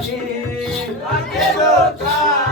Aqui ladeiro, ladeiro,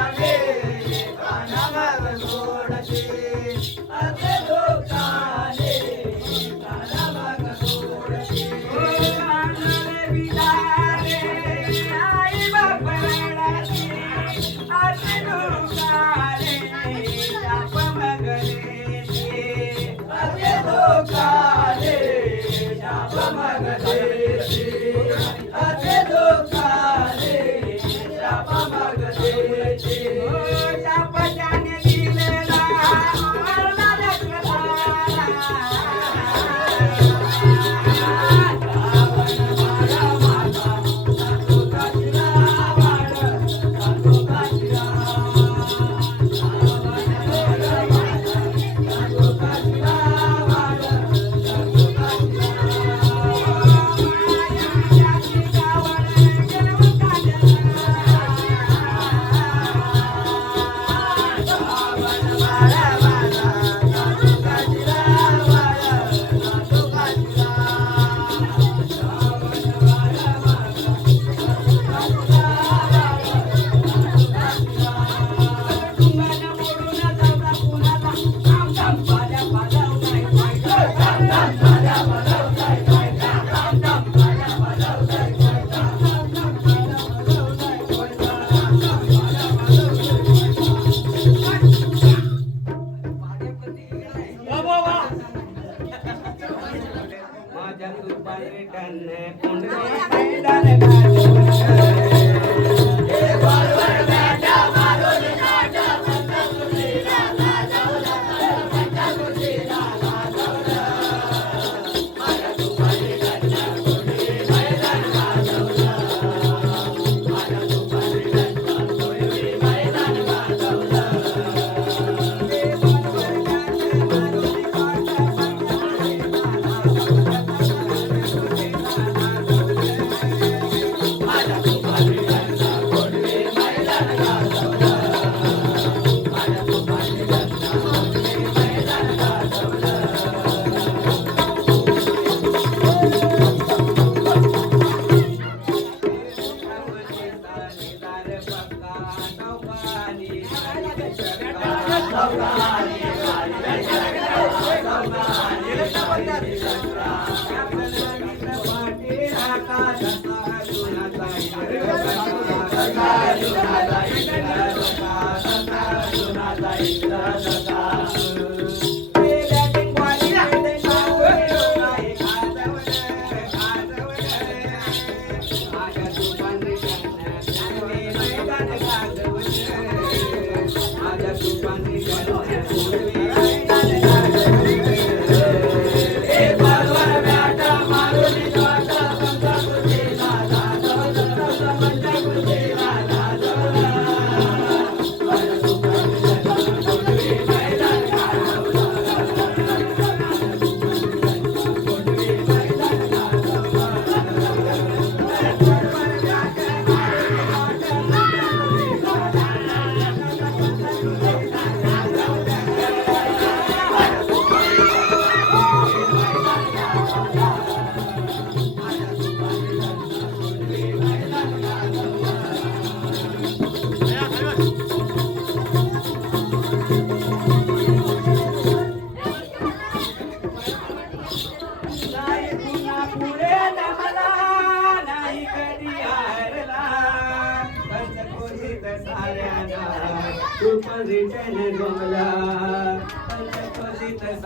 Thank you.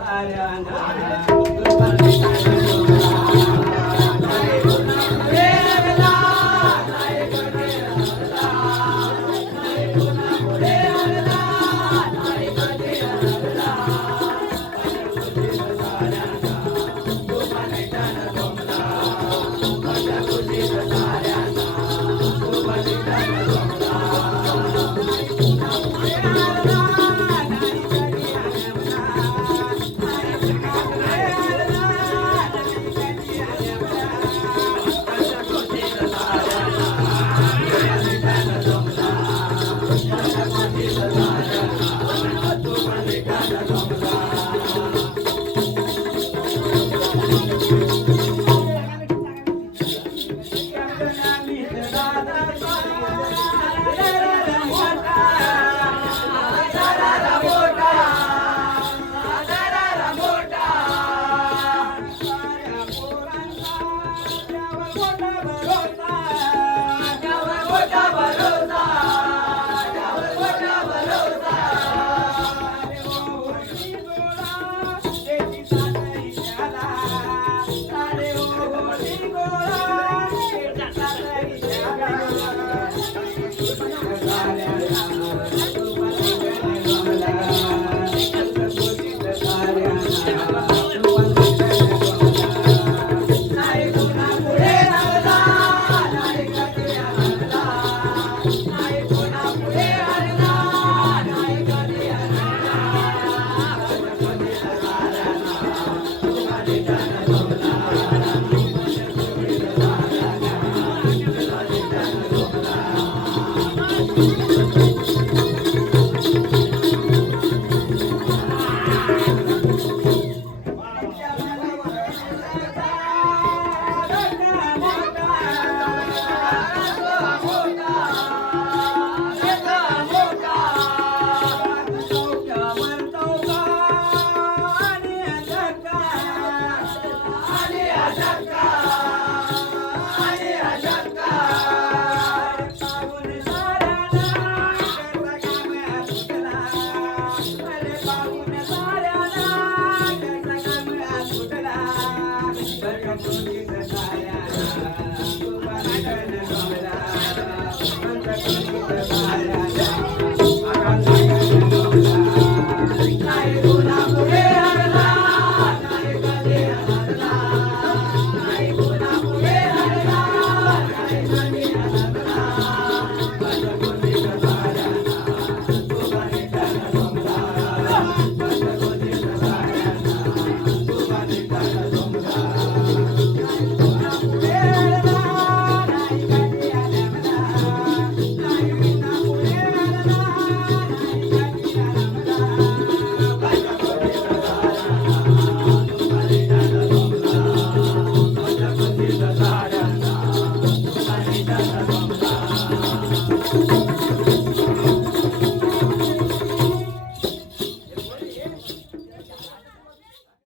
I don't know.